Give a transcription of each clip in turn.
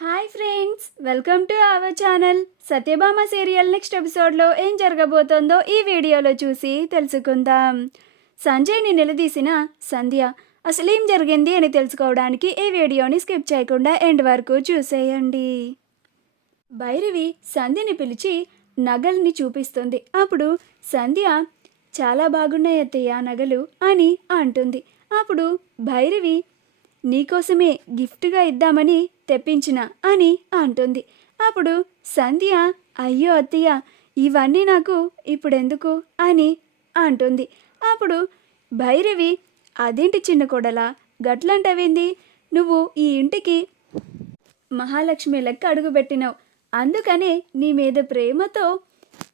Hi friends, welcome to our channel. Satyabhama serial next ఎపిసోడ్లో ఏం జరగబోతోందో ఈ వీడియోలో చూసి తెలుసుకుందాం. సంజయ్ని నిలదీసిన సంధ్య అసలేం జరిగింది అని తెలుసుకోవడానికి ఈ వీడియోని స్కిప్ చేయకుండా ఎండ్ వరకు చూసేయండి. భైరవి సంధ్యని పిలిచి నగల్ని చూపిస్తుంది. అప్పుడు సంధ్య చాలా బాగున్నాయి అత్తయ్య నగలు అని అంటుంది. అప్పుడు భైరవి నీకోసమే గిఫ్ట్గా ఇద్దామని తెప్పించిన అని అంటుంది. అప్పుడు సంధ్య అయ్యో అత్తయ్య ఇవన్నీ నాకు ఇప్పుడెందుకు అని అంటుంది. అప్పుడు భైరవి అదేంటి చిన్న కొడలా గట్లంటవింది, నువ్వు ఈ ఇంటికి మహాలక్ష్మి లెక్క అడుగుపెట్టినావు, అందుకనే నీ మీద ప్రేమతో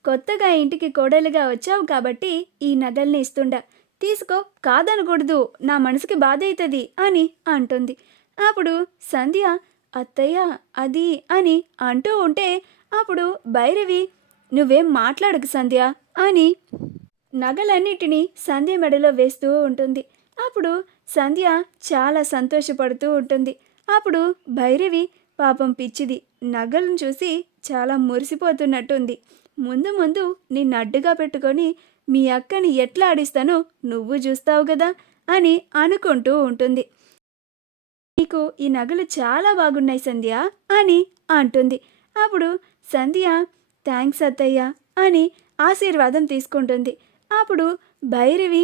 కొత్తగా ఇంటికి కోడలుగా వచ్చావు కాబట్టి ఈ నగల్ని ఇస్తుండా, తీసుకో, కాదనకూడదు, నా మనసుకి బాధ అవుతుంది అని అంటుంది. అప్పుడు సంధ్య అత్తయ్య అది అని అంటూ ఉంటే అప్పుడు భైరవి నువ్వేం మాట్లాడకు సంధ్య అని నగలన్నిటినీ సంధ్య మెడలో వేస్తూ ఉంటుంది. అప్పుడు సంధ్య చాలా సంతోషపడుతూ ఉంటుంది. అప్పుడు భైరవి పాపం పిచ్చిది నగలను చూసి చాలా మురిసిపోతున్నట్టుంది. ముందు ముందు నిన్ను అడ్డుగా పెట్టుకొని మీ అక్కని ఎట్లా ఆడిస్తానో నువ్వు చూస్తావు కదా అని అనుకుంటూ ఉంటుంది. నీకు ఈ నగలు చాలా బాగున్నాయి సంధ్య అని అంటుంది. అప్పుడు సంధ్య థ్యాంక్స్ అత్తయ్య అని ఆశీర్వాదం తీసుకుంటుంది. అప్పుడు భైరవి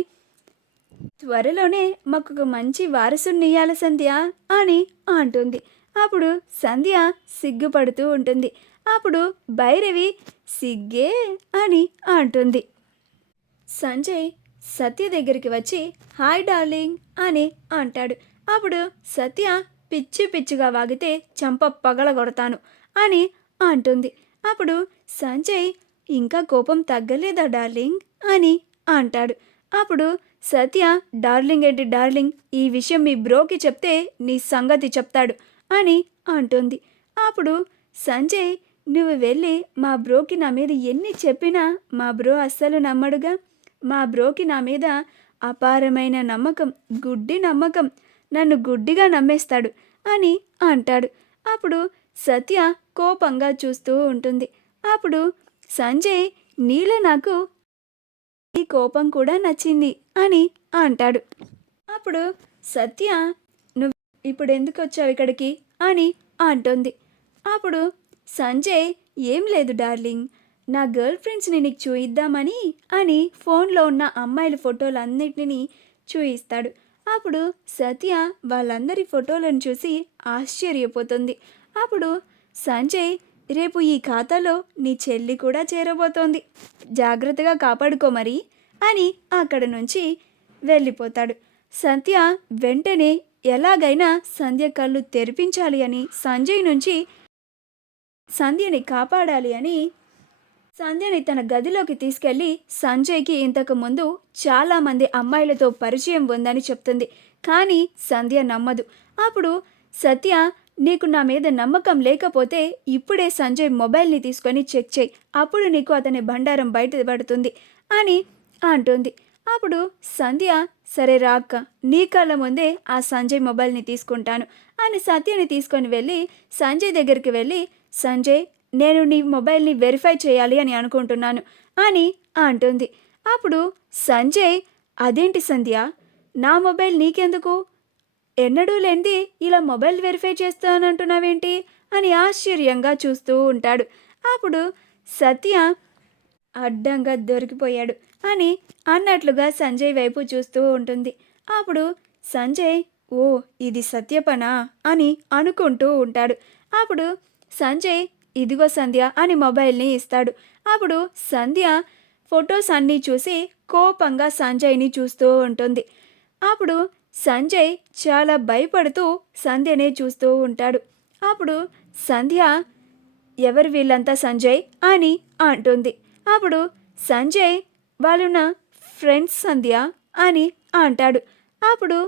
త్వరలోనే మాకు మంచి వారసుని ఇయ్యాల సంధ్య అని అంటుంది. అప్పుడు సంధ్య సిగ్గుపడుతూ ఉంటుంది. అప్పుడు భైరవి సిగ్గే అని అంటుంది. సంజయ్ సత్య దగ్గరికి వచ్చి హాయ్ డార్లింగ్ అని అంటాడు. అప్పుడు సత్య పిచ్చి పిచ్చిగా వాగితే చంప పగలగొడతాను అని అంటుంది. అప్పుడు సంజయ్ ఇంకా కోపం తగ్గలేదా డార్లింగ్ అని అంటాడు. అప్పుడు సత్య డార్లింగ్ ఏంటి డార్లింగ్, ఈ విషయం మీ బ్రోకి చెప్తే నీ సంగతి చెప్తాడు అని అంటుంది. అప్పుడు సంజయ్ నువ్వు వెళ్ళి మా బ్రోకి నా మీద ఎన్ని చెప్పినా మా బ్రో అస్సలు నమ్మడుగా, మా బ్రోకి నా మీద అపారమైన నమ్మకం, గుడ్డి నమ్మకం, నన్ను గుడ్డిగా నమ్మేస్తాడు అని అంటాడు. అప్పుడు సత్య కోపంగా చూస్తూ ఉంటుంది. అప్పుడు సంజయ్ నీలో నాకు ఈ కోపం కూడా నచ్చింది అని అంటాడు. అప్పుడు సత్య నువ్వు ఇప్పుడు ఎందుకు వచ్చావు ఇక్కడికి అని అంటుంది. అప్పుడు సంజయ్ ఏం లేదు డార్లింగ్, నా గర్ల్ ఫ్రెండ్స్ని నీకు చూయిద్దామని అని ఫోన్లో ఉన్న అమ్మాయిల ఫోటోలన్నిటినీ చూయిస్తాడు. అప్పుడు సత్య వాళ్ళందరి ఫోటోలను చూసి ఆశ్చర్యపోతుంది. అప్పుడు సంజయ్ రేపు ఈ ఖాతాలో నీ చెల్లి కూడా చేరబోతోంది, జాగ్రత్తగా కాపాడుకో మరి అని అక్కడ నుంచి వెళ్ళిపోతాడు. సత్య వెంటనే ఎలాగైనా సంధ్య కళ్ళు తెరిపించాలి అని సంజయ్ నుంచి సంధ్యని కాపాడాలి అని సంధ్యని తన గదిలోకి తీసుకెళ్ళి సంజయ్కి ఇంతకుముందు చాలామంది అమ్మాయిలతో పరిచయం ఉందని చెప్తుంది. కానీ సంధ్య నమ్మదు. అప్పుడు సత్య నీకు నా మీద నమ్మకం లేకపోతే ఇప్పుడే సంజయ్ మొబైల్ని తీసుకొని చెక్ చేయి, అప్పుడు నీకు అతని బండారం బయటపడుతుంది అని అంటుంది. అప్పుడు సంధ్య సరే రాక్క, నీ కళ్ళ ముందే ఆ సంజయ్ మొబైల్ని తీసుకుంటాను అని సత్యని తీసుకొని వెళ్ళి సంజయ్ దగ్గరికి వెళ్ళి సంజయ్ నేను నీ మొబైల్ని వెరిఫై చేయాలి అని అనుకుంటున్నాను అని అంటుంది. అప్పుడు సంజయ్ అదేంటి సంధ్య, నా మొబైల్ నీకెందుకు, ఎన్నడూ లేనిది ఇలా మొబైల్ వెరిఫై చేస్తానంటున్నావేంటి అని ఆశ్చర్యంగా చూస్తూ ఉంటాడు. అప్పుడు సత్య అడ్డంగా దొరికిపోయాడు అని అన్నట్లుగా సంజయ్ వైపు చూస్తూ ఉంటుంది. అప్పుడు సంజయ్ ఓ ఇది సత్యపనా అని అనుకుంటూ ఉంటాడు. అప్పుడు సంజయ్ ఇదిగో సంధ్య అని మొబైల్ని ఇస్తాడు. అప్పుడు సంధ్య ఫొటోస్ అన్నీ చూసి కోపంగా సంజయ్ని చూస్తూ ఉంటుంది. అప్పుడు సంజయ్ చాలా భయపడుతూ సంధ్యనే చూస్తూ ఉంటాడు. అప్పుడు సంధ్య ఎవరు వీళ్ళంతా సంజయ్ అని అంటుంది. అప్పుడు సంజయ్ వాళ్ళు నా ఫ్రెండ్స్ సంధ్య అని అంటాడు. అప్పుడు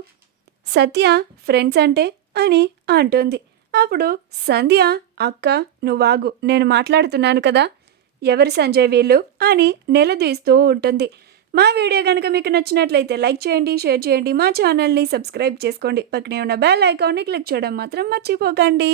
సత్య ఫ్రెండ్స్ అంటే అని అంటుంది. అప్పుడు సంధ్య అక్క నువ్వాగు, నేను మాట్లాడుతున్నాను కదా, ఎవరు సంజయ్ వీళ్ళు అని నిలదీస్తూ ఉంటుంది. మా వీడియో కనుక మీకు నచ్చినట్లయితే లైక్ చేయండి, షేర్ చేయండి, మా ఛానల్ని సబ్స్క్రైబ్ చేసుకోండి, పక్కనే ఉన్న బెల్ ఐకాన్ని క్లిక్ చేయడం మాత్రం మర్చిపోకండి.